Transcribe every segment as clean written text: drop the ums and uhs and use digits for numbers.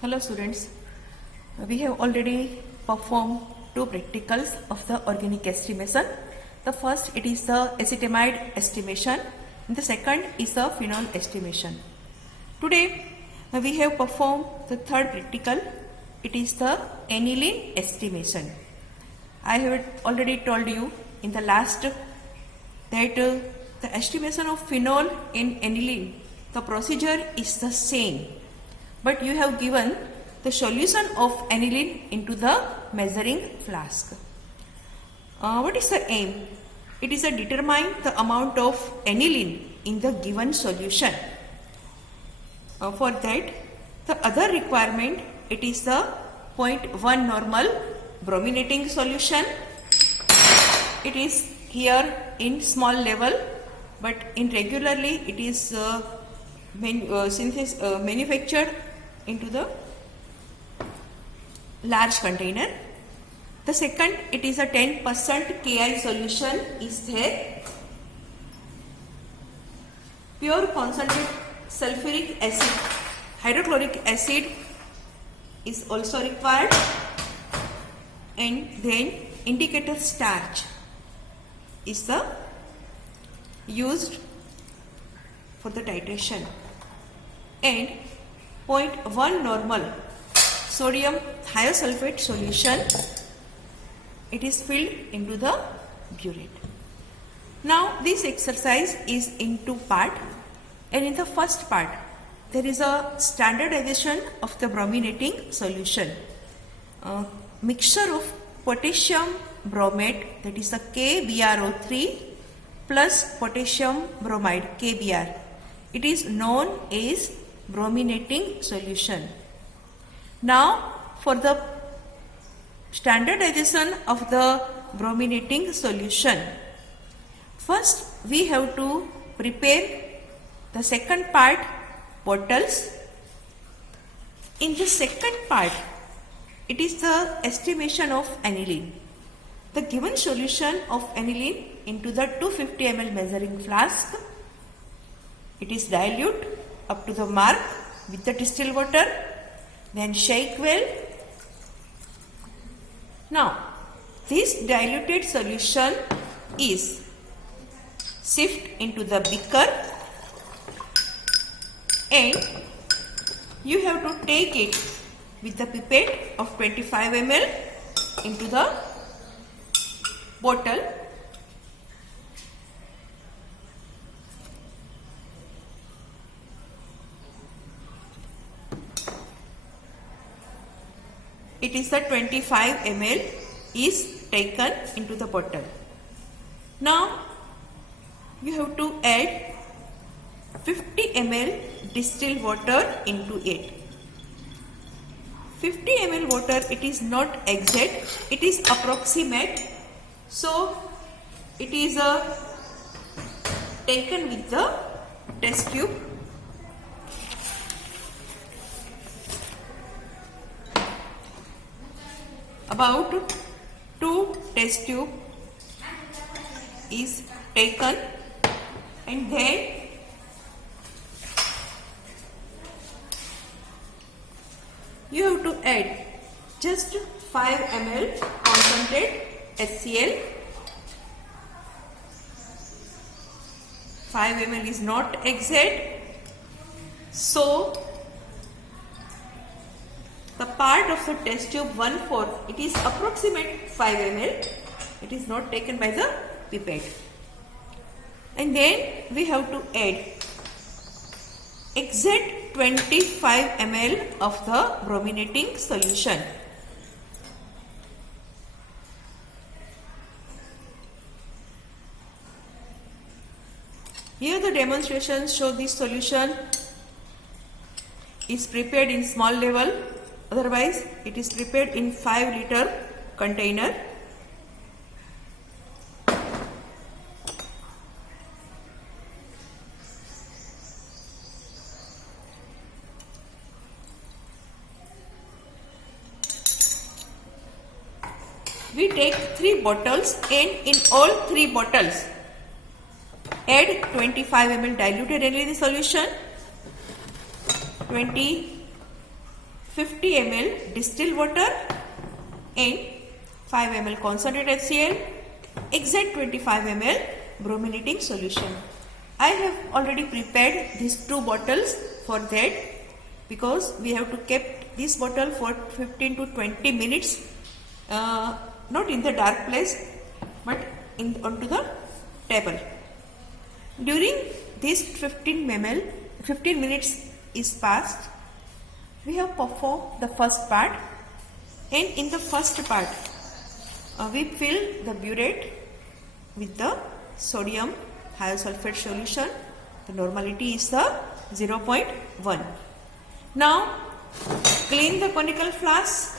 Hello students, we have already performed two practicals of the organic estimation. The first it is the acetamide estimation and the second is the phenol estimation. Today we have performed the third practical, it is the aniline estimation. I have already told you in the last that the estimation of phenol in aniline, the procedure is the same. But you have given the solution of aniline into the measuring flask. What is the aim? It is to determine the amount of aniline in the given solution. For that, the other requirement, it is the 0.1 normal brominating solution. It is here in small level, but in regularly it is manufactured into the large container. The second, it is a 10% Ki solution is there. Pure concentrated sulfuric acid, hydrochloric acid is also required, and then indicator starch is the used for the titration, and 0.1 normal sodium thiosulfate solution, it is filled into the burette. Now this exercise is in two parts, and in the first part there is a standardization of the brominating solution. Mixture of potassium bromate, that is the KBrO3 plus potassium bromide KBr, it is known as brominating solution. Now for the standardization of the brominating solution, first we have to prepare the second part, bottles. In the second part, it is the estimation of aniline. The given solution of aniline into the 250 ml measuring flask, it is dilute up to the mark with the distilled water, then shake well. Now this diluted solution is sift into the beaker, and you have to take it with the pipette of 25 ml into the bottle. It is the 25 ml is taken into the bottle. Now you have to add 50 ml distilled water into it. 50 ml water, it is not exact, it is approximate, so it is taken with the test tube. About 2 test tube is taken, and then you have to add just 5 ml concentrate HCl. 5 ml is not exact, so the part of the test tube 1/4, it is approximate 5 ml, it is not taken by the pipette. And then we have to add exact 25 ml of the brominating solution. Here the demonstrations show this solution is prepared in small level, otherwise it is prepared in 5 liter container. We take 3 bottles, and in all 3 bottles add 25 ml diluted aniline solution, 25 50 ml distilled water and 5 ml concentrated HCl, exact 25 ml brominating solution. I have already prepared these 2 bottles for that, because we have to keep this bottle for 15 to 20 minutes, not in the dark place but onto the table. During this 15 minutes is passed, we have performed the first part, and in the first part we fill the burette with the sodium thiosulfate solution. The normality is the 0.1. Now clean the conical flask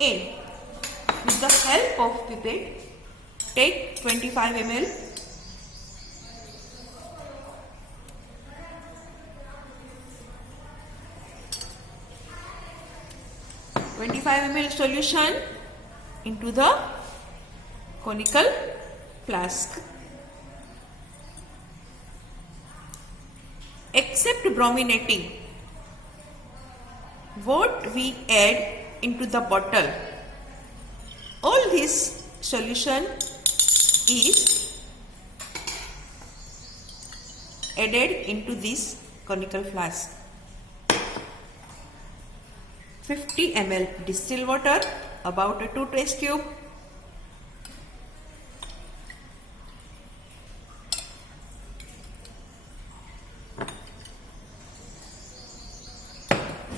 and with the help of pipette take 25 ml solution into the conical flask. Except brominating, what we add into the bottle, all this solution is added into this conical flask. 50 ml distilled water, about a 2 test tube,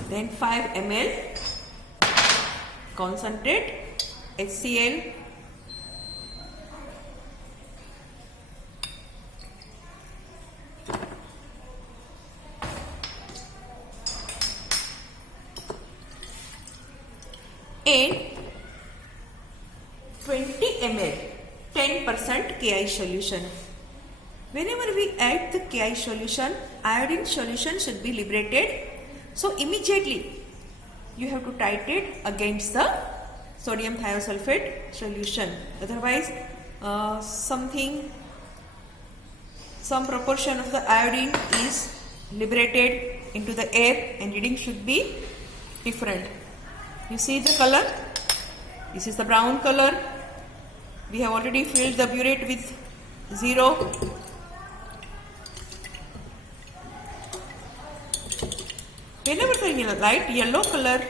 then 5 ml concentrate HCl, and 20 ml 10% Ki solution. Whenever we add the Ki solution, iodine solution should be liberated. So immediately you have to titrate against the sodium thiosulfate solution. Otherwise some proportion of the iodine is liberated into the air and reading should be different. You see the color? This is the brown color. We have already filled the burette with 0. Whenever the light yellow color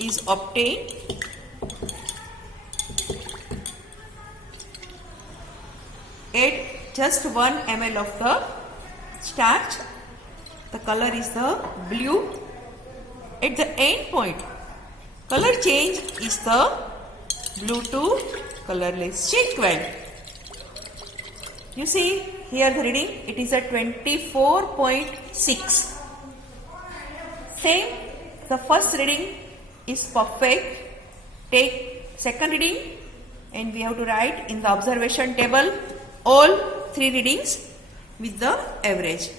is obtained, add just 1 ml of the starch. The color is the blue. At the end point, color change is the blue to colorless. Check well. You see here the reading, it is at 24.6. Same, the first reading is perfect. Take second reading and we have to write in the observation table all 3 readings with the average.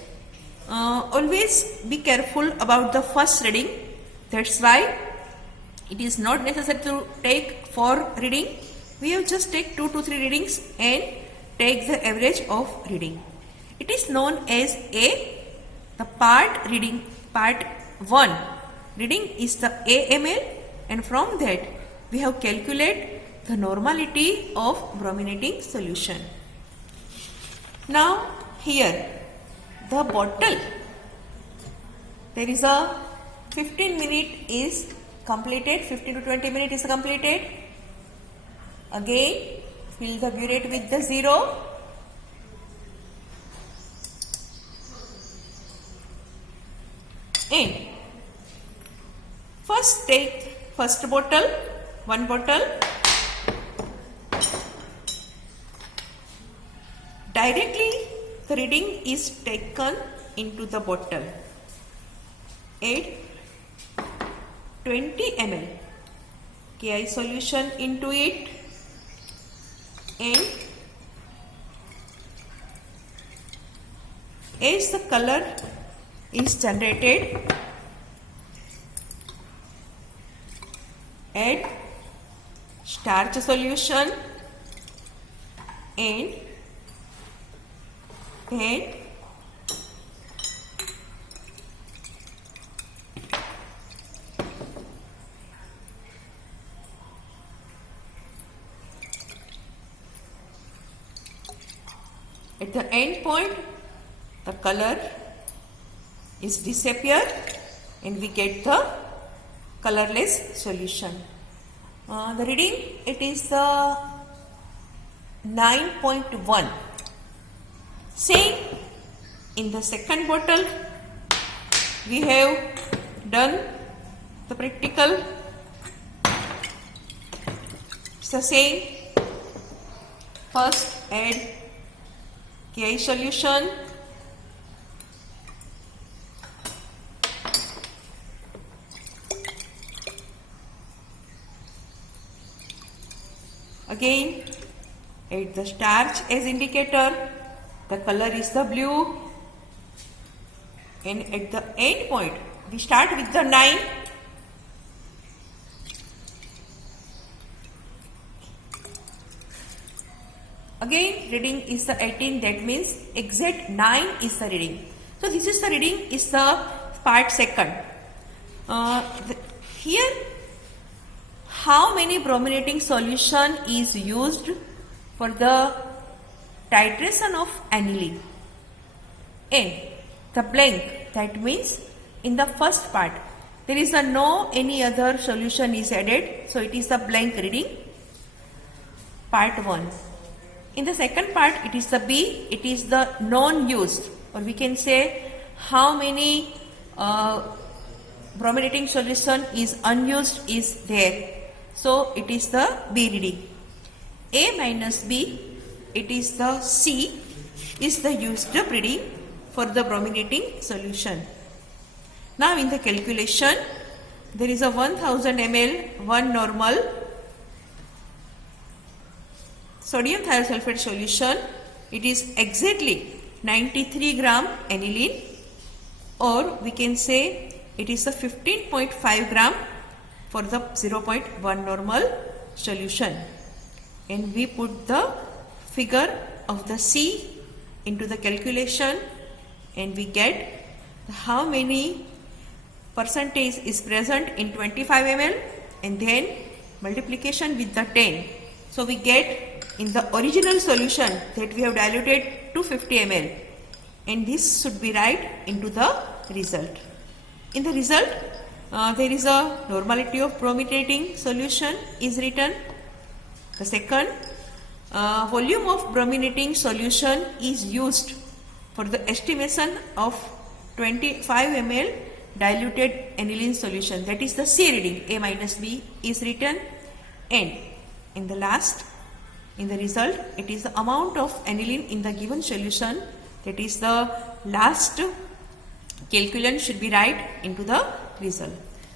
Always be careful about the first reading. That's why it is not necessary to take 4 reading. We have just take 2 to 3 readings and take the average of reading. It is known as the part 1 reading is the AML, and from that we have calculated the normality of brominating solution. Now here the bottle, there is a 15 minute is completed, 15 to 20 minutes is completed. Again fill the burette with the 0. And first take first bottle, 1 bottle. Directly the reading is taken into the bottle. Add 20 ml Ki solution into it and as the color is generated, add starch solution and then at the end point the color is disappear and we get the colorless solution. The reading, it is the 9.1. Same in the second bottle we have done the practical. It's the same. First add KI solution, again add the starch as indicator, the color is the blue, and at the end point we start with the 9. Again reading is the 18, that means exact 9 is the reading. So this is the reading is the part second. Here how many brominating solution is used for the titration of aniline, and the blank, that means in the first part there is no any other solution is added, so it is the blank reading, part 1. In the second part it is the B, it is the non-used, or we can say how many brominating solution is unused is there, so it is the B reading. A minus B, it is the C, is the used up reading for the brominating solution. Now in the calculation there is a 1000 ml 1 normal sodium thiosulfate solution. It is exactly 93 gram aniline, or we can say it is a 15.5 gram for the 0.1 normal solution, and we put the figure of the C into the calculation and we get how many percentage is present in 25 ml and then multiplication with the 10. So we get in the original solution that we have diluted 250 ml, and this should be right into the result. In the result there is a normality of brominating solution is written. The second volume of brominating solution is used for the estimation of 25 ml diluted aniline solution, that is the C reading, A minus B is written, and in the last, in the result, it is the amount of aniline in the given solution, that is the last calculation should be right into the result.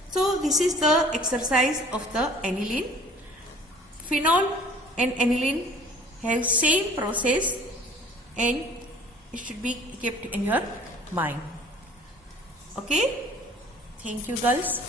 So this is the exercise of the aniline. Phenol and aniline have same process and it should be kept in your mind. Okay, thank you girls.